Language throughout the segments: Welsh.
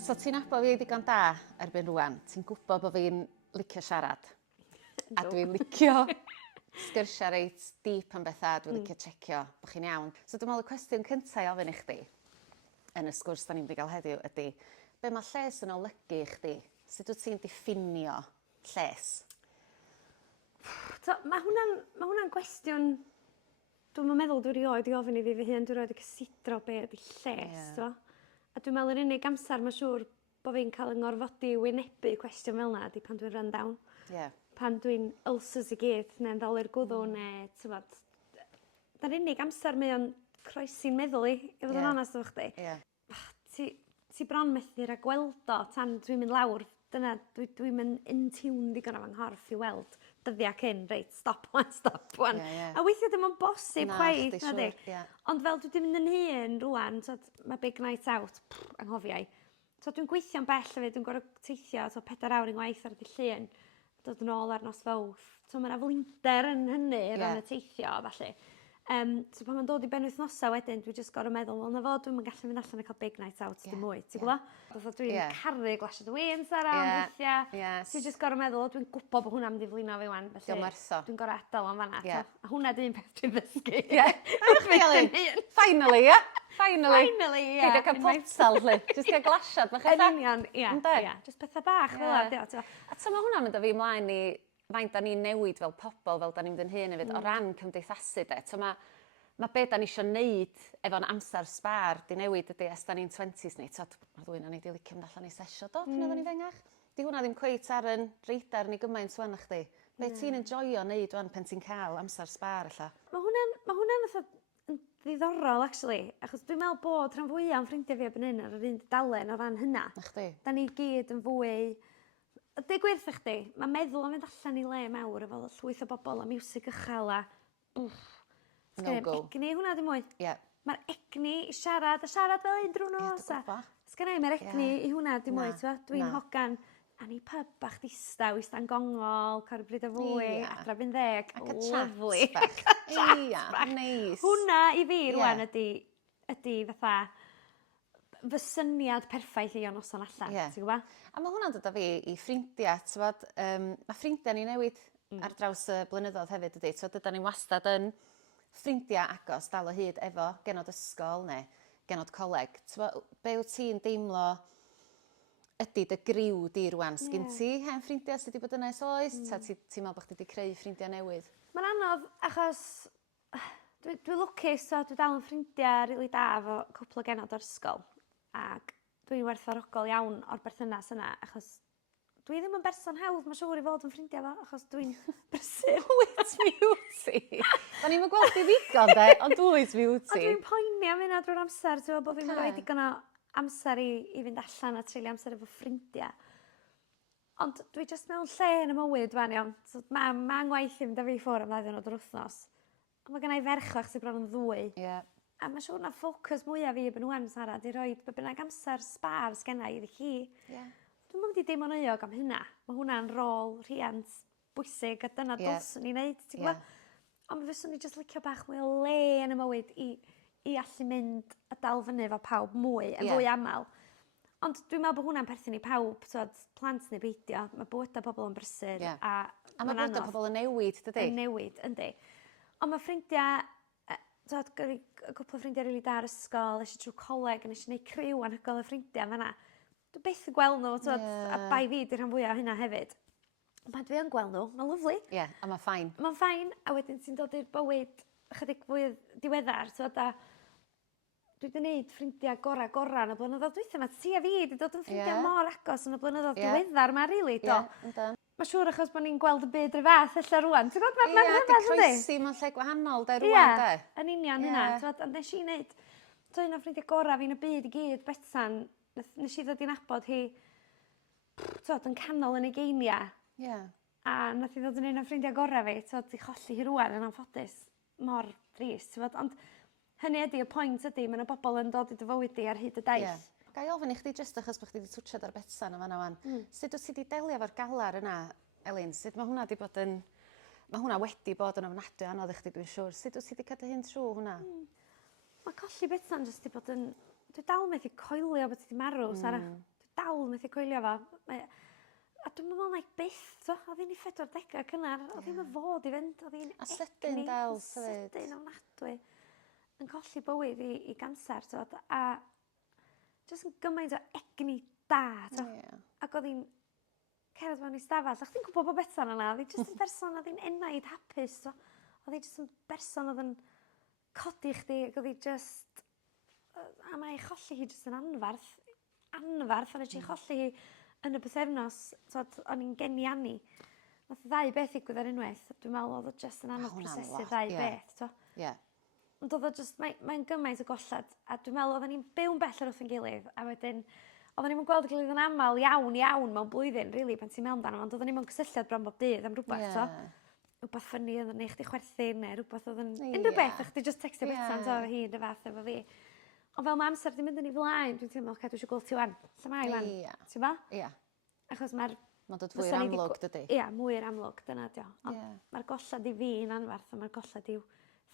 So ti'n nabod fi digon da erbyn rwan. Ti'n gwybod bod fi'n licio siarad. A dwi'n licio sgyrsia reit deep am bethau. Dwi'n licio checio bod chi'n iawn. So dwi'n meddwl y cwestiwn cyntaf i ofyn i chdi yn y sgwrs da ni'n mynd i gael heddiw ydy, be mae lles yn olygu i chdi? Sut wyt ti'n diffinio lles? Mae hwnna'n gwestiwn, dwi'n meddwl dwi'n rioed i ofyn i fi hun, dwi'n rioed i cysidro be ydy lles. A dwi'n meddwl yr unig amser mae'n siŵr bod fi'n cael yng ngorfodi wynebu cwestiwn fel yna, ydy pan dwi'n run down. Pan dwi'n ulcers i gyd, neu'n ddal i'r gwddw, neu, tywod, da'r unig amser mae o'n croesi'n meddwl i fod yn onest efo chdi. Ti bron methu rhaid gweld o tan dwi'n mynd lawr. Dyna, dwi'n mynd in tune digon o fy nghorff i weld dyddiau cyn, reit, stop one. A weithio ddim yn bosib chwaith, na di. Ond fel dwi wedi mynd yn hun rwan, mae big night out, anghofiau. Dwi'n gweithio'n bell hefyd, dwi'n gorfod teithio 4 awr yn gwaith ar y dydd Llun, dod yn ôl ar nos Fawrth. Mae yna flinder yn hynny ran y teithio, falle. So pan mae'n dod i ben wythnosau wedyn, dwi'n just gorfod meddwl, wel na fod, dwi'n gallu mynd allan a cael big night out dim mwy, ti'n gwybod? Dwi'n caru glasiad o wins ar awn weithiau. Ti'n just gorfod meddwl, dwi'n gwybod bod hwnna'n mynd i flino fi wan. Dwi'n gorfod adael am fanna. A hwnna dwi'n peth dwi'n ddysgu. Finally, ie? Finally, ie. Gyd o cael potal, lle. Just cael glasiad, bach yn union, ie. Just pethau bach, fel yna. A ta mae hwnna'n mynd o fi ymlaen i faint da ni'n newid fel pobl, fel da ni'n mynd yn hyn hefyd, o ran cymdeithasu de. Mae be da ni eisiau neud efo'n amser sbar di newid ydy es da ni'n 20s ni. Mae'r ddwy'n o'n i di licio mynd allan i sesio, do, pan oedden ni fengach. Di hwnna ddim cweit ar yn reidar ni gymaint wan o'ch di. Be ti'n enjoyo neud wan pen ti'n cael amser sbar alla? Mae hwnna'n ddiddorol, actually. Achos dwi'n meddwl bod rhan fwyaf o'n ffrindiau fi ebyn hyn ar yr un dalen o ran hynna. Da ni gyd yn fwy... Deg gwirth i chdi, mae meddwl am fynd allan i le mawr efo llwyth o bobl a miwsig uchel a... No go. Egni hwnna di mwy. Mae'r egni i siarad, a siarad fel un drwy nos. Sgynna i, mae'r egni i hwnna di mwy. Dwi'n hogan ani pub bach distaw, ista'n gongol, cael bryd o fwy, adra 10. Ac y chat bach. Neis. Hwnna i fi rwan ydy fatha... fy syniad perffaith i o noson allan, ti'n gwybod? A mae hwnna'n dod â fi i ffrindiau, ti'n gwybod? Mae ffrindiau ni newid ar draws y blynyddoedd hefyd ydy. Dyda ni wastad yn ffrindiau agos dal o hyd efo genod ysgol neu genod coleg. Be wyt ti'n deimlo ydy dy griw di rwan? Sgyn ti hen ffrindiau sydd wedi bod yna ers oes? Ti'n meddwl bod chdi wedi creu ffrindiau newydd? Mae'n anodd achos dwi'n lwcus, dwi dal yn ffrindiau rili da efo cwpl o genod o'r ysgol. Ac dwi'n werthfawrogol iawn o'r berthynas yna, achos dwi ddim yn berson hawdd, mae'n siŵr i fod yn ffrindiau fo, achos dwi'n brysur. Wyt beauty! Da ni'n gweld i ddigon, de, ond wyt beauty. Ond dwi'n poeni am hynna drwy'r amser, ti'n bod fi'n rhoi digon o amser i fynd allan a treulio amser efo ffrindiau. Ond dwi jyst mewn lle yn y mywyd fan iawn. Mae'n ngwaith i fynd â fi ffwrdd am ddau ddwrnod yr wythnos. Ond mae gennau ferchoch sy'n bron yn ddwy. A mae siŵr na ffocws mwyaf fi ebyn wan, Sara, di roi bynnag amser sbar sgennau iddi chi. Dwi'n mynd i deimlo'n euog am hynna. Mae hwnna'n rôl rhiant bwysig a dyna dylswn i'n neud, ti'n gwybod? Ond fe fyswn i jyst licio bach mwy o le yn y mywyd i allu mynd a dal fyny efo pawb mwy, a fwy aml. Ond dwi'n meddwl bod hwnna'n perthyn i pawb, plant neu beidio. Mae bywydau pobl yn brysur. A mae bywydau pobl yn newid, dydy? Yn newid, yndi. Ond mae ffrindiau... Gyrru y cwpl o ffrindiau rili da ar ysgol, eisiau trwy coleg, a eisiau gwneud criw anhygoel o ffrindiau fan'na. Dwi'n byth yn gweld nhw, a bai fi di rhan fwyaf hynna hefyd. Ond pan dwi yn gweld nhw, mae'n lyflu. A mae'n ffain. Mae'n ffain, a wedyn ti'n dod i'r bywyd chydig fwy diweddar. Dwi wedi gwneud ffrindiau gorau yn y blynyddoedd dwytha yma. Ti a fi wedi dod yn ffrindiau mor agos yn y blynyddoedd diweddar yma, rili, do. Mae'n siŵr achos bod ni'n gweld y byd rhy fath ella rwan. Ti'n gwybod, mae'n rhyfedd, ynddi? Croesi mewn lle gwahanol, de, rwan, de. Yn union hynna. Ond nes i wneud, un o ffrindiau gorau fi'n y byd i gyd, Betsan, nes i ddod i'n abod hi, yn canol yn ei geiniau. A nath i ddod yn un o ffrindiau gorau fi, i cholli hi rwan yn anffodus, mor drist. Ond hynny ydy, y pwynt ydy, mae yna bobl yn dod i dy fywyd di ar hyd y daith. Ga i ofyn i chdi jyst achos bod chdi wedi twtsiad ar betsan o fanna wan. Sut wyt ti wedi delio efo'r galar yna, Elin? Sut mae hwnna wedi bod yn... Mae hwnna wedi bod yn ofnadwy anodd i chdi, dwi'n siŵr. Sut wyt ti wedi cadw hyn trwy hwnna? Mae colli betsa'n jyst wedi bod yn... Dwi dal methu coelio bod ti wedi marw, Sarah. Dwi dal methu coelio fo. A dwi'n meddwl na i byth, so. Oedd hi'n i 40 cynnar. Oedd hi'n fod i fynd. Oedd hi'n A sydyn del, sefyd. Sydyn ofnadwy. Yn colli bywyd i gamser, so. A jyst yn gymaint o egni da, so. Ac oedd hi'n cerdd mewn i stafell. A chdi'n gwybod bod betsa'n yna. Oedd hi jyst yn berson, oedd hi'n enaid hapus, so. Oedd hi jyst yn berson oedd yn codi chdi, ac oedd hi jyst... A mae cholli hi jyst yn anfarth. Anfarth, ond eisiau cholli hi yn y bythefnos, o'n i'n geni anni. Nath ddau beth ddigwydd ar unwaith. Dwi'n meddwl oedd o jyst yn anodd prosesu ddau beth, to. Ond oedd o jyst, mae'n gymaint o gollad. A dwi'n meddwl oedden ni'n byw'n bell ar wrth yn gilydd. A wedyn, oedden ni'n gweld y gilydd yn aml iawn mewn blwyddyn, really, pan ti'n mewn dan. Ond oedden ni'n cysylltiad bron bob dydd am rhywbeth, to. Rhywbeth ffynnu oedd yn eich di chwerthin, neu rhywbeth oedd yn... Unrhyw beth, o'ch di just textio betan, to, hi, dy fath efo fi. Ond fel mae amser di mynd yn ei flaen, dwi'n teimlo, dwi eisiau gweld ti wan. Lle mae wan? Ti'n ba? Ia. Achos mae'r... Mae'n dod fwy'r amlwg, dydy? Ia, mwy'r amlwg, dyna dio. Mae'r gollad i fi yn anfarth, a mae'r gollad i'w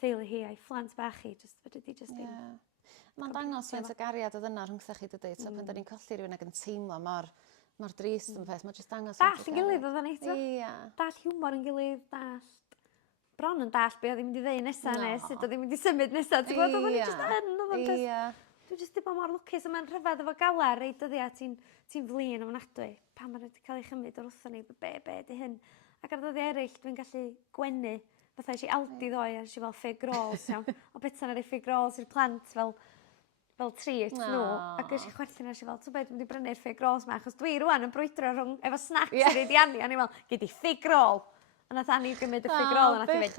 theulu hi a'i phlant bach hi, fedri di just ddim. Mae'n dangos faint o gariad oedd yna rhwngthoch chi, dydy? Pan da ni'n colli rhywun ac yn teimlo mor drist yn peth, mae'n just dangos... Dall yn gilydd oedd ni, to? Dall hiwmor yn gilydd, dall... Bron yn dall be oedd hi'n mynd i ddeu nesaf, neu sut oedd hi'n mynd i symud nesaf. Ti'n gwybod, oedd hi'n just yn, oedd hi'n... Dwi'n just di bod mor lwcus, a mae'n rhyfedd efo galar, rei dyddi, a ti'n flin o'n ofnadwy. Pa mae wedi cael ei chymryd o'r wrthon ni, be di hyn. Ac ar ddyddi eraill, dwi'n gallu gwenu, fatha eisiau Aldi ddoi, a eisiau fel fig rolls, iawn. O betan ar ei fig rolls i'r plant fel treat nhw. Ac eisiau chwerthin eisiau fel, ti'n beth, dwi'n wedi brynu'r fig rolls ma, achos dwi rwan yn brwydro rhwng efo snacks i reid i Anni, a ni'n fel, gei di fig roll. A nath Anni gymryd y fig roll, a nath i fynd.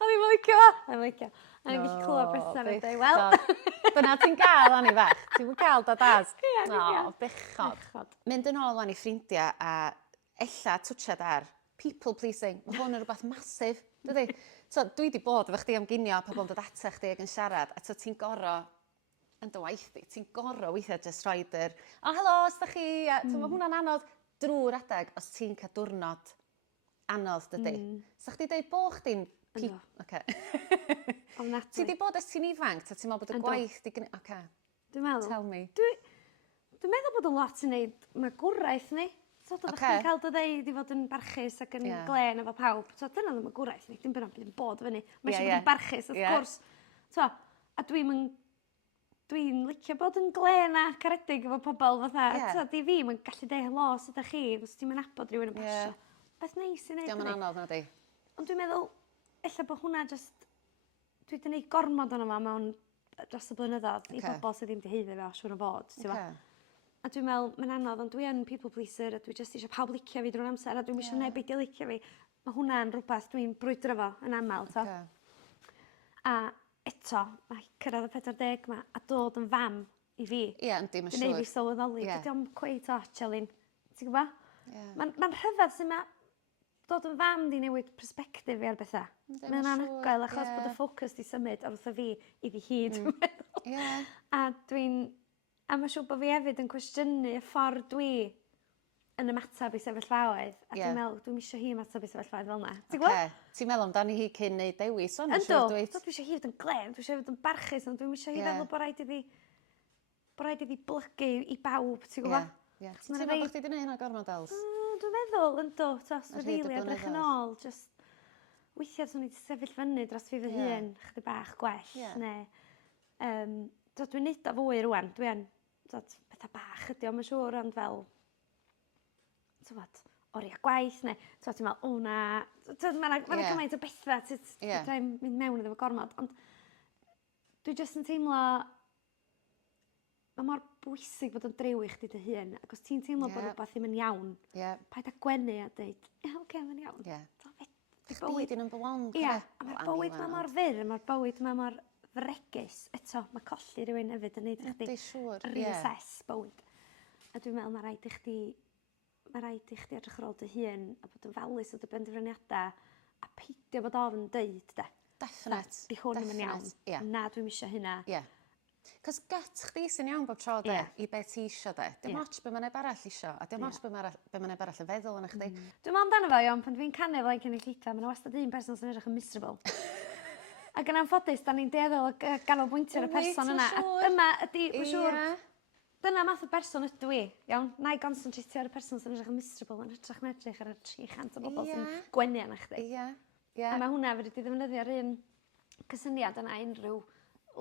A ni'n licio fo. A ni'n licio. A ni'n gallu clywed bethau yn dweud, wel. Dyna ti'n gael, Anni fach. Ti'n mwyn cael da dad? Ia, O, bechod. Mynd yn ôl wan i ffrindiau a ella twtsiad ar people pleasing. Mae hwn yn rhywbeth masif, dydy? So, dwi wedi bod efo chdi am ginio pobl yn dod ata chdi ac yn siarad, a ti'n goro yn dy waith di, ti'n goro weithiau jyst rhoid yr, o, helo, ysda chi? Mae hwnna'n anodd drwy'r adeg os ti'n cael diwrnod anodd, dydy? So, chdi dweud bo chdi'n... Ti di bod as ti'n ifanc, ta ti'n meddwl bod y gwaith di... Dwi'n meddwl. Tell me. Dwi'n meddwl bod yn lot yn neud mae gwraeth ni. So, doeddech chi'n cael dy ddeud i fod yn barchus ac yn glen efo pawb. So, dyna ddim y gwraeth ni. Dim bynnag bydd yn bod efo ni. Mae eisiau bod yn barchus, of gwrs. So, a dwi'n licio bod yn glen a caredig efo pobl fatha. So, di fi, mae'n gallu deud helo sydd â chi, os ti'n mynd abod rhywun yn pasio. Beth neis i wneud. Diolch yn anodd, na di. Ond dwi'n meddwl, ella bod hwnna just... Dwi wedi gwneud gormod o'n yma mewn dros y blynyddoedd i bobl sydd ddim wedi heiddi fe o siwr o fod. A dwi'n meddwl, mae'n anodd, ond dwi yn people pleaser, a dwi just eisiau pawb licio fi drwy'r amser, a dwi'n eisiau neb beidio licio fi. Mae hwnna'n rhywbeth dwi'n brwydro fo yn aml. A eto, mae cyrraedd y 40 yma, a dod yn fam i fi. Ie, yndi, mae'n siŵr. Dwi'n ei fi sylweddoli, dydy o'n quite ots, Elin. Ti'n gwybod? Mae'n rhyfedd sy'n dod yn fam di newid perspektif fi ar bethau. Mae'n anhygoel achos bod y ffocws di symud o'r wrtho fi iddi hi, dwi'n meddwl. A mae'n siŵr bod fi hefyd yn cwestiynu y ffordd dwi yn ymatab i sefyllfaoedd. A dwi'n meddwl, dwi'n misio hi ymatab i sefyllfaoedd fel yna. Ti'n gwybod? Ti'n meddwl amdani hi cyn neud dewis o'n siŵr dweud? Dwi'n misio hi fod yn glen, dwi'n misio hi fod yn barchus, ond dwi'n misio hi feddwl bod rhaid iddi blygu i bawb, ti'n gwybod? Ti'n teimlo bod chdi wedi gwneud hynna gormod els? Dwi'n meddwl, ynddo, dwi'n rili edrych yn ôl, just weithiau dwi'n wedi sefyll fyny dros fi fy hun, chydig bach gwell, neu dwi'n neud o fwy rwan, dwi'n bethau bach ydi o'n siŵr, ond fel, oriau gwaith, neu ti'n meddwl, o na, mae'n gymaint o bethau, dwi'n mynd mewn iddo fo gormod, ond dwi just yn teimlo, mae mor bwysig bod yn driw i chdi dy hun, ac os ti'n teimlo bod rhywbeth ddim yn iawn, paid â gwenu a dweud, mae'n iawn. Chdi di number one. Ie, a mae'r bywyd ma mor fyr, mae'r bywyd ma mor fregus. Eto, mae colli rhywun hefyd yn neud i chdi reassess bywyd. A dwi'n meddwl mae rhaid i chdi edrych ar ôl dy hun, a bod yn falus o dy benderfyniadau, a peidio bod ofn dweud, de. Definite. Di hwn yn iawn. Na, dwi'n misio hynna. Cos gut chdi sy'n iawn bob tro, de, Ie. i be ti isio, de. Dim Ie. ots be ma' neb arall isio, a dim ots be ma' neb arall yn feddwl yn chdi. Dwi'n meddwl amdano fo, iawn, pan dwi'n canu fel cynulleidfa, mae yna wastad un person sy'n edrych yn miserable. Ac yn anffodus, da ni'n dueddol o ganolbwyntio ar y Wyt, person ma'n yna. A siŵr. dyma ydy, mae'n siŵr, Ie. dyna math o person ydw i, iawn. Na i concentrate ar y person sy'n edrych yn miserable, yn edrych na edrych ar y 300 o bobl sy'n Ie. gwenu arna chdi. Ie. A Ie. mae hwnna wedi ddefnyddio'r un cysyniad yna unrhyw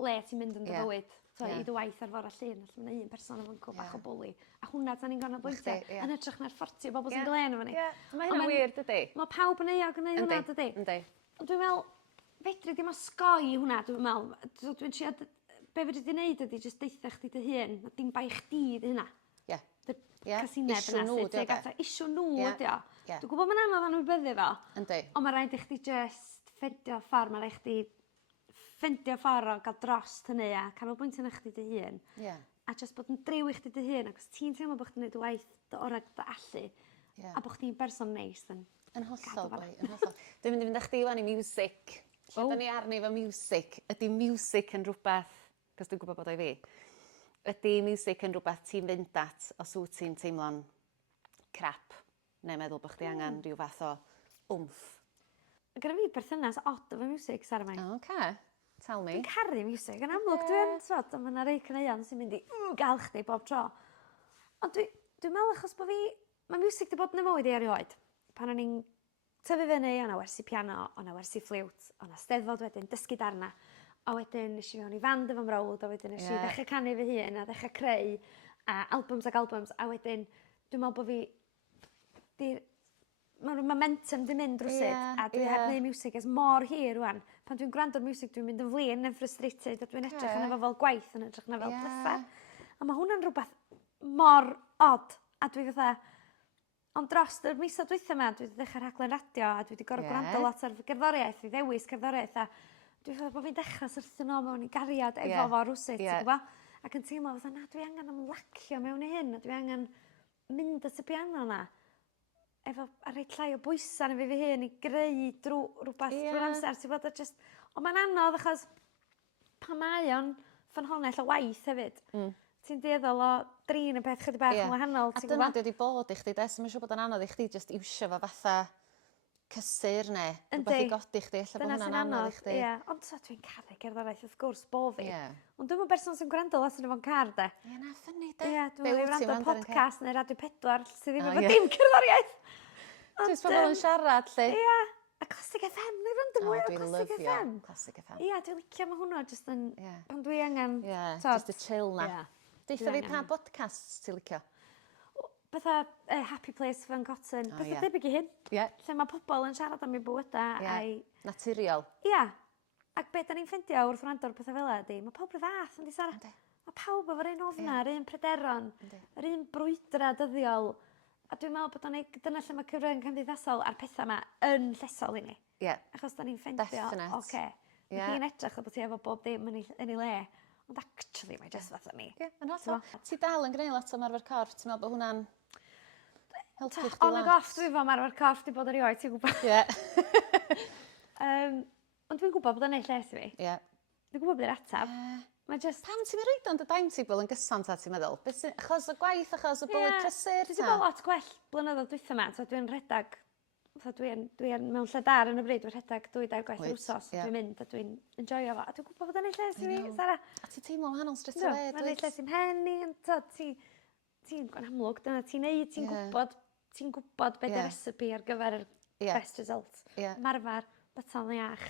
le ti'n mynd yn dy Ie. fywyd. So, Ie. i dy waith ar fora llun, allan mae un person efo cwb bach Ie. o bwli. A hwnna da ni'n ganolbwyntio, Chdi, ie. yn edrych na'r 40 o bobl sy'n glen efo ni. Ie. Mae Ond hynna ma'n- wir, dydi? Mae pawb yn euog yn ei hwnna, dydi? Yndi. Ond dwi'n meddwl, fedri dim osgoi hwnna, dwi'n meddwl. Dwi'n trio, be fedri di wneud ydi jyst deitha chdi dy hun, na dim bai chdi dy hynna. Ie. Dy Ie, casineb issue yna, nhw sydd ydi o, tuag de. ata issue nhw Ie. ydi o. Ie. Dwi'n gwybod mae'n anodd anwybyddu fo, Yndi. ond mae rhaid i chdi jyst ffendio ffordd, mae rhaid chdi ffendio ffordd o gael dros hynny a canolbwyntio na chdi dy hun. Ie. A jyst bod yn driw i chdi dy hun, ac os ti'n teimlo bod chdi'n gwneud y waith dy orau dy allu, Ie. a bod chdi'n berson neis, yn Yn hollol, Gadw boi, yn hollol. Dwi'n mynd i fynd â chdi wan i music. Lle O. da ni arni efo music? Ydy music yn rhywbeth, cos dwi'n gwybod bod o'i fi, ydy music yn rhywbeth ti'n fynd at os wyt ti'n teimlo'n crap, neu meddwl bod chdi angen rhyw fath o wmff. Gyda fi berthynas odd efo music, Sara Mai. OK, tell me. Dwi'n caru music, yn amlwg dwi'n twod, ond mae rei cyneuon sy'n mynd i gael chdi bob tro. Ond dwi'n meddwl achos bod fi, mae music di bod yn y mywyd i erioed. Pan o'n i'n tyfu fyny, o'na wersi piano, o'na wersi ffliwt, o'na steddfod wedyn, dysgu darna. A wedyn nes i fewn i fand efo mrawd, a wedyn nes i Ie. ddechrau canu fy hun, a ddechrau creu, a albums ac albums, a wedyn dwi'n meddwl bod fi, mae'r momentum di mynd rwsyd, Ie, a dwi ie. heb wneud music ys mor hir rwan. Pan dwi'n gwrando'r music, dwi'n mynd yn flin, yn frustrated, a dwi'n edrych Ocê. yna fel gwaith, yn edrych yna fel Ie. pleser. A mae hwnna'n rhywbeth mor odd, a dwi fatha, ond dros y misoedd dwytha yma, dwi wedi dechrau rhaglen radio, a dwi wedi gorau Ie. gwrando lot ar gerddoriaeth, i ddewis cerddoriaeth, a dwi'n fatha bod fi'n dechrau syrthyn o mewn i gariad efo Ie. fo rwsyd, Ie. ti'n gwybod? Ac yn teimlo fatha, na, dwi angen ymlacio mewn i hyn, a dwi angen mynd at y piano na, efo a rhaid llai o bwysa na fi hyn i greu drwy rhywbeth Ie. drwy'r amser, ti'n bod, a just, ond mae'n anodd achos pa mae o'n ffynhonnell o waith hefyd. Ti'n dieddol o drin y peth chydig bach Ie. yn wahanol, A ti'n dyna gwybod? di wedi bod i chdi, des, mae'n siŵr bod yn anodd i chdi just iwsio fo fatha cysur ne, rhywbeth i Yndi. godi chdi, lle bod Dyna hwnna'n sy'n anodd i anodd, chdi. ie. Ond so dwi'n caru cerddoriaeth wrth gwrs, bo fi. Ie. Ond dwi'n berson sy'n gwrando lot yn efo'n car, de. Ie, na, ffynnu, de. Ie, Be dwi'n wyt ti gwrando wrando ar yn podcast neu Radio 4 sydd ddim O, efo ie. dim cerddoriaeth. Jyst pobl yn siarad, lle. Ie, a Classic FM, neu rando O, mwy o dwi'n Classic lyfio FM. Classic FM. Ie, dwi'n licio ma hwnna, jyst yn, Ie. pan dwi angen, Ie, t'od, just y chill na. Ie. Deitha Dwi fi pa angen. podcasts ti'n licio? Bydda Happy Place fan Cotton, O, bydda ie. debyg i hyn. Ie. Lle mae pobl yn siarad am eu bywydau Ie. a'i... Naturiol. Ia, ac be da ni'n ffeindio wrth wrando'r pethau fel ydy, mae pawb rhyw fath, yndi Sara? Yndi. Mae pawb efo'r un ofnar, un pryderon, Yndi. yr un brwydra dyddiol. A dwi'n meddwl bod o'n ei, dyna lle mae cyfrwng cymdeithasol a'r pethau yma yn llesol i ni. Ie. Achos da ni'n ffeindio, Definite. oce, Ie. mae hi'n edrych o bod ti efo bob dim yn ei le. Ond actually, mae just fath o ni. Ie, yn hollol. Ti dal yn gwneud lot o marfer corff, ti'n meddwl bod hwnna'n helpu chdi On ag off dwi fo marfer corff di bod erioed, ti'n gwybod? Ie. Ond dwi'n gwybod bod o'n neud lles i fi. Ie. Dwi'n gwybod bod yr atab. Mae just... Pam ti'n mynd reid o'n dy timetable yn gyson ta, ti'n meddwl? Achos y gwaith, achos y bywyd prysur, Dwi wedi bod lot gwell blynyddoedd dwytha yma. So dwi'n rhedag, dwi'n mewn lle dar yn y bryd, dwi'n rhedag 2-3 gwaith yr Wyt, wsos. ie. Dwi'n mynd a dwi'n enjoyo fo. A dwi'n gwybod bod o'n neud lles i fi, know. Sara. A ti'n teimlo wahanol straight Yndw, away, Mae'n neud lles i'n mhen i, ti'n yn amlwg, dyna ti'n neud, Ie. ti'n gwybod beth Ie. y recipe ar gyfer yr Ie. best result. Ie. Marfar, batal iach,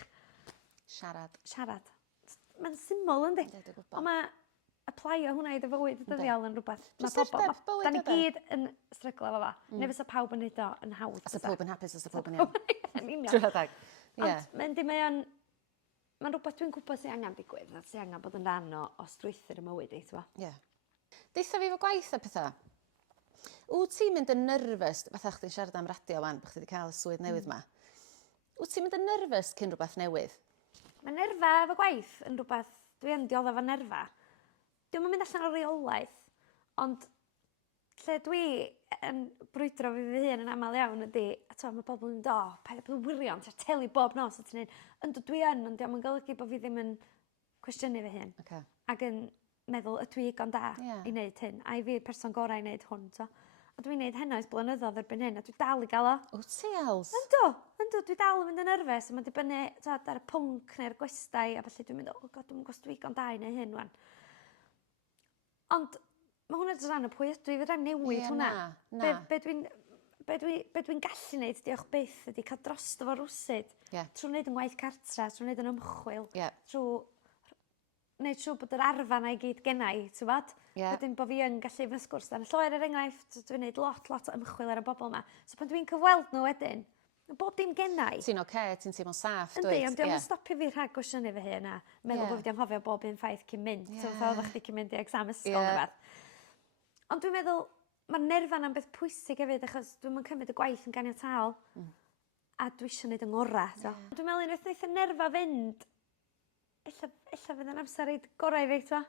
Siarad. siarad. Mae'n syml yndi. Yndi, dwi'n gwbod. Ond mae applio hwnna i dy fywyd y dyddiol yn rhywbeth. Prysurdeb bywyd Da ni ydi. gyd yn stryglo efo fo. Neu fysa pawb yn neud o yn hawdd. Os y pob yn hapus, os y pob yn Pawb iawn. yn union. Trwy rhedeg. Ie. Ond mae'n rhywbeth dwi'n gwybod sy'n angen digwydd. A sy'n angen bod yn rhan o strwythyr y mywyd i, ti'n Ie. Deitha fi fo gwaith a pethau. Wyt ti'n mynd yn nerfus, fatha chdi'n siarad am radio wan, bod chdi wedi cael y swydd newydd ma. Wyt ti'n mynd yn nerfus cyn rhywbeth newydd? Mae nerfa efo gwaith yn rhywbeth, dwi'n diodd efo nerfa. Dwi'n mynd allan o reolaeth, ond lle dwi yn brwydro fi fy hun yn aml iawn ydy, a to, mae pobl yn do, paid bod yn wirion, ti'n telu bob nos, a ti'n neud, ond dwi yn, ond diolch yn golygu bod fi ddim yn cwestiynu fy hun. Okay. Ac yn meddwl, ydw i egon da Ie. i wneud hyn, a i fi person gorau i wneud hwn, to. A dwi'n wneud hynna ys blynyddoedd erbyn hyn, a dwi dal i gael o. Wyt ti els? Yndw, dwi dal yn mynd yn nerfus, a mae'n dibynnu ar y pwnc neu'r gwestai, a felly dwi'n mynd, god, dwi'n gwrs dwi egon da i neu hyn, wan. Ond, mae hwnna dy ran o pwy ydw i, fydda newid hwnna. Na. Be dwi'n gallu wneud, diolch byth, ydy cael drosto fo rwsyd. Trwy wneud yn gwaith cartra, trwy wneud yn ymchwil, trwy wneud siw bod yr arfa na i gyd gennau, ti'n bod? Wedyn bod fi yn gallu fy sgwrs. Dan y lloer er enghraifft, dwi'n wneud lot o ymchwil ar y bobl yma. So pan dwi'n cyfweld nhw wedyn, bob dim gennau. Ti'n ti'n teimlo'n saff, dweud? Yndi, ond diolch yn stopio fi rhag gwestiynu fy hun a meddwl bod fi wedi anghofio bob un ffaith cyn mynd. So fa oeddech chdi cyn mynd i exam ysgol neu beth. Ond dwi'n meddwl, mae'r nerfan am beth pwysig hefyd, achos dwi'n cymryd y gwaith yn ganiataol, a dwi eisiau gwneud yng ngorau. Dwi'n meddwl unwaith wnaeth y nerfa fynd, illa fydd yn amser reid gorau fi, t'wa?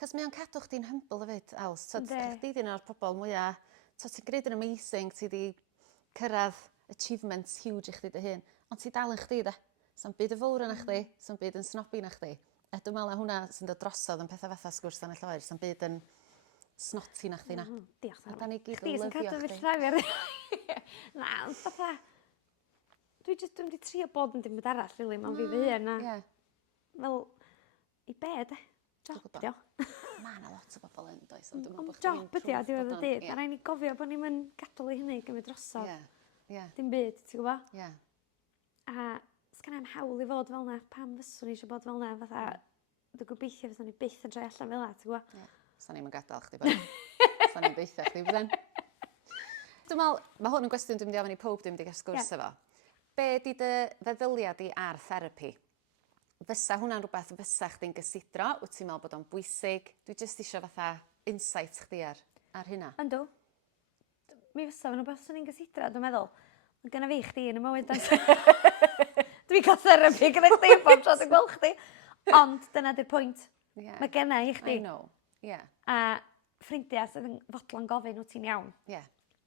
Cos mae o'n cadw chdi'n humble hefyd, Els. Chdi dyn o'r pobl mwyaf, ti'n gwneud yn amazing, ti wedi cyrraedd achievements huge i chdi dy hun, ond ti dal yn chdi, da. Sa'n byd y fawr yna chdi, sa'n byd yn snobi na chdi. A dwi'n meddwl hwnna sy'n dod drosodd yn pethau fatha sgwrs dan y lloer, sa'n byd yn snoti na chdi na. Diolch. A da ni gyd yn yn lyfio cadw chdi. fi llafur. Na, ond fatha, dwi'n wedi trio bod yn dim byd arall, really, mewn fi fy hun. Fel, i be, de? Job, dio. Mae yna lot o bobl yn, does? Ond job ydi o, diwedd y dydd. A rhaid ni gofio bod ni'n gadw i hynny gymryd drosodd. Dim byd, ti'n gwybod? A sgan i'm hawl i fod fel yna, pam fyswn i eisiau bod fel yna, fatha, dy gobeithio fyswn ni byth yn droi allan fel yna, ti'n gwybod? Sa'n ni'n gadael chdi bod. Sa'n ni'n deitha chdi, bydden. Dwi'n meddwl, mae hwn yn gwestiwn dwi'n mynd i ofyn i pob dwi'n mynd i gael sgwrs efo. Be di dy feddyliad i ar therapi? Fysa hwnna'n rhywbeth fysa chdi'n gysidro, wyt ti'n meddwl bod o'n bwysig? Dwi jyst eisiau fatha insight chdi ar hynna. Yndw. Mi fysa fo'n rhywbeth sy'n ni'n gysidro, dwi'n meddwl. Mae gynna fi chdi yn y mywyd. Dwi'n cael therapi gyda chdi bob tro dwi'n gweld chdi. Ond dyna di'r pwynt. Mae genna i chdi. I know. A ffrindiau sydd yn fodlon gofyn wyt ti'n iawn.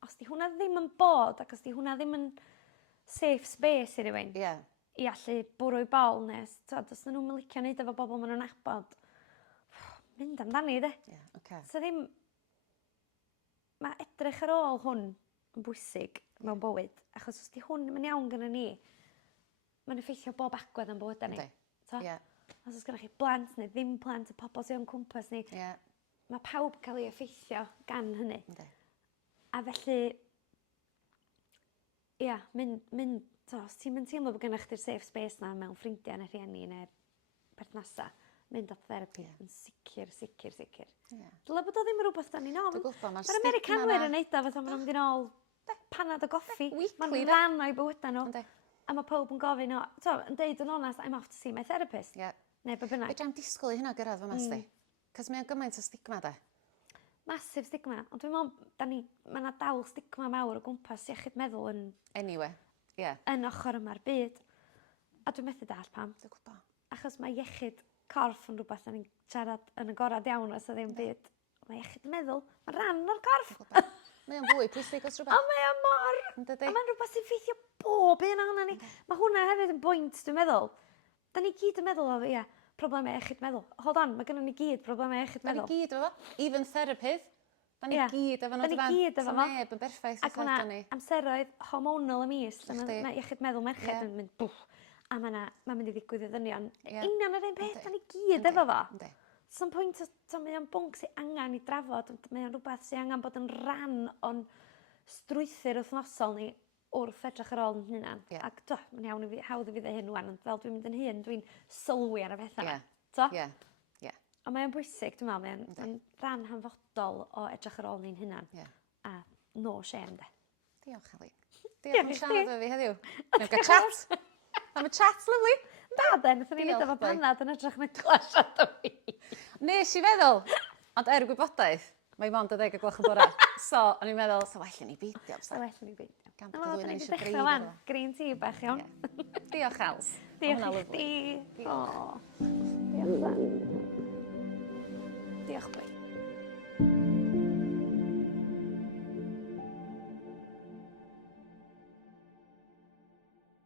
Os di hwnna ddim yn bod, ac os di hwnna ddim yn safe space i rywun, i allu bwrw i bol, nes, os dyn nhw'n licio wneud efo bobl maen nhw'n nabod, mynd amdani, de. So ddim, mae edrych ar ôl hwn yn bwysig mewn bywyd, achos os di hwn yn iawn gyda ni, mae'n effeithio bob agwedd yn bywydau ni. Os oes gennych chi blant neu ddim plant, y pobl sy'n cwmpas ni, mae pawb cael ei effeithio gan hynny. A felly, os ti'n mynd teimlo bod gennych chi'r safe space na mewn ffrindiau neu rhieni neu berthnasa, mynd at therapi yn sicr. Dyle bod o ddim yn rhywbeth da ni'n ofn. Mae'r Americanwyr yn neud o fatha maen nhw'n mynd i nôl panad o goffi. Mae'n rhan o'i bywydau nhw. A mae pawb yn gofyn o, yn deud yn onest, I'm off to see my therapist. Neu be bynnag. Fedra i'm disgwyl i hynna gyrraedd fy masti. Cos mae'n gymaint o stigma, da. Massive stigma. Ond dwi'n meddwl, mae yna dal stigma mawr o gwmpas iechyd meddwl yn... Anyway, yn ochr yma'r byd. A dwi'n methu dall pam. Dwi'n gwybod. Achos mae iechyd corff yn rhywbeth da ni'n siarad yn agorad iawn os a ddim byd. Mae iechyd meddwl, mae rhan o'r corff. Mae o'n fwy pwysig os rhywbeth. O, mae o'n mor... A mae'n rhywbeth sy'n ffeithio bob un ohono ni. Mae hwnna hefyd yn bwynt, dwi'n meddwl. Da ni gyd yn meddwl o, problemau iechyd meddwl. Hold on, mae gennym ni gyd problemau iechyd meddwl. Da ni gyd efo, even therapydd. Da ni gyd efo. Da ni gyd efo. So neb yn berffaith. Ac mae amseroedd hormonal y mis. Mae iechyd meddwl merched yn mynd bwff. A mae'n mynd i ddigwydd i ddynion. Union yr un peth, da ni gyd efo fo. Some point, mae o'n bwnc sy'n angen i drafod. Mae o'n rhywbeth sy'n angen bod yn rhan o'n strwythyr wythnosol ni wrth edrych ar ôl yn hynna. Ac mae'n iawn hawdd i fi ddweud hyn wan, ond fel dwi'n mynd yn hyn, dwi'n sylwi ar y pethau. A mae'n bwysig, dwi'n meddwl, mae'n rhan hanfodol o edrych ar ôl ni'n hynna. A no shame, de. Diolch, Eli. Diolch am siarad efo fi heddiw. Mae'n gael chat. Am y chat, lyflu. Da, de, nath ni wneud efo panad yn edrych na glasiad o fi. Nes i feddwl, ond gwybodaeth, mae i mond o 10 gloch yn bore. So, o'n i'n meddwl, sa well yn ei beidio. Sa well yn ei beidio. Gan bod y ddwy yn eisiau dechrau fan, green tea bach iawn. Diolch, Els. Diolch i chdi. Diolch. Diolch, boi.